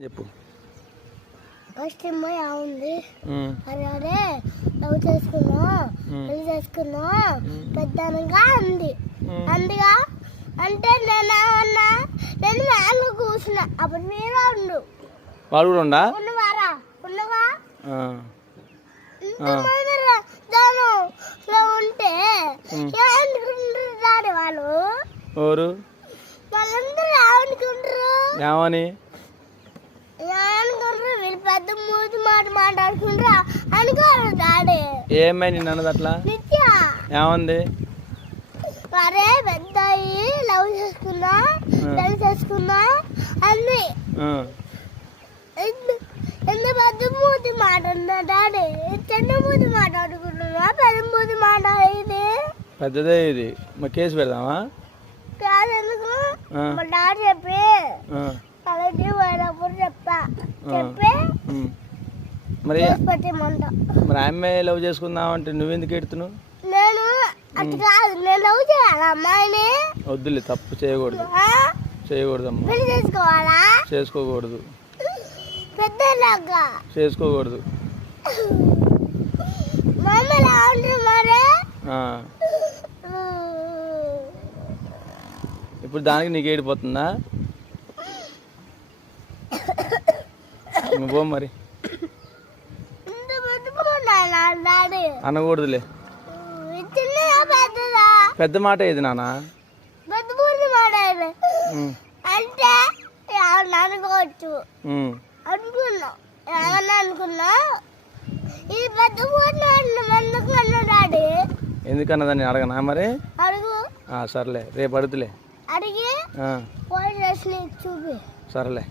చెప్పు. ఫస్ట్ అమ్మాయి ఉంది అదే లవ్ చేసుకున్నా పెళ్లి చేసుకున్నా పెద్దనగా అంది అందుగా అంటే నేనేమన్నా నేను మేలు కూర్చున్నా అప్పుడు మీరు ఉండు వాడు కూడా ఉండా ఉన్నవారా ఉన్నవా దానిలో ఉంటే ఏమనుకుంటారు వాళ్ళు ఎవరు వాళ్ళందరూ ఏమనుకుంటారు ఏమని వీళ్ళు పెద్ద మూతి మాట మాట్లాడుకుంటారా అనుకోరు డాడీ ఏమై నిన్ను అన్నది అట్లా ఏమంది అరే పెద్ద లవ్ చేసుకున్నా పెళ్లి చేసుకున్నా అన్ని ఎంత పెద్ద మూతి మాట్లాడుతున్నా డాడీ చిన్న మూతి మాట్లాడుకుంటున్నా పెద్ద మూతి మాట్లాడేది పెద్దదే ఇది మరి కేసు పెడదామా కాదు ఎందుకు మా డాడీ చెప్పి అలాంటి పోయినప్పుడు చెప్పి మరి మరి ఆమె లవ్ చేసుకుందాం అంటే నువ్వెందుకు ఎడుతున్నావు నేను అటు కాదు నేను లవ్ చేయాలి అమ్మాయిని వద్దులే తప్పు చేయకూడదు చేయకూడదమ్మా పెళ్లి చేసుకోవాలా చేసుకోకూడదు పెద్దలాగా చేసుకోకూడదు మమ్మల్ని ఏమంటారు మరి ఇప్పుడు దానికి నీకు ఏడిపోతుందా పో మరి అనకూడదులే పెద్ద మాట ఏది నాన్న అంటే అనుకోవచ్చు అనుకున్నా ఏమన్నా అనుకున్నా ఇది పెద్ద డాడీ ఎందుకన్నదాన్ని అడగనా మరి అడుగు సర్లే రేపు అడుగుతులే అడిగి చూపి సరేలే